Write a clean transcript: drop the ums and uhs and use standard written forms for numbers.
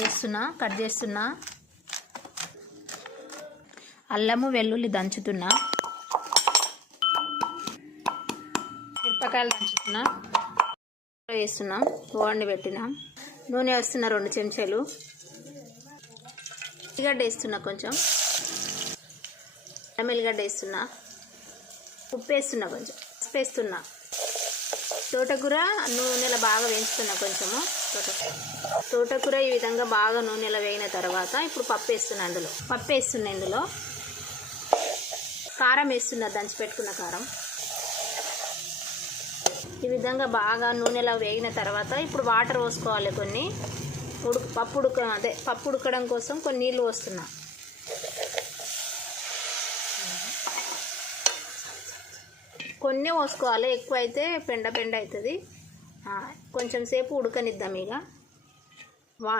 వేస్తున్నా, కట్ చేస్తున్నా. అల్లము వెల్లుల్లి దంచుతున్నా, మిరపకాయలు దంచుతున్నా, వేస్తున్నా. ఓవన్ని పెట్టినా. నూనె వేస్తున్నా 2 చెంచాలు. ఉల్లిగడ్డ వేస్తున్నా, కొంచెం ఎల్లిగడ్డ వేస్తున్నా, ఉప్పు వేస్తున్నా, కొంచెం పసుపు వేస్తున్నా. తోటకూర నూనెలో బాగా వేయించుతున్నా. కొంచెము తోటకూర ఈ విధంగా బాగా నూనెలో వేగిన తర్వాత ఇప్పుడు పప్పు వేస్తున్నా. ఇందులో కారం వేస్తున్నా, దంచి పెట్టుకున్న కారం. ఈ విధంగా బాగా నూనెలో వేగిన తర్వాత ఇప్పుడు వాటర్ పోసుకోవాలి. కొన్ని పప్పు ఉడకడం కోసం కొన్ని నీళ్ళు పోస్తున్నా. కొన్ని పోసుకోవాలి, ఎక్కువ అయితే పెండ అవుతుంది. కొంచెం సేపు ఉడకనిద్దాం. ఇక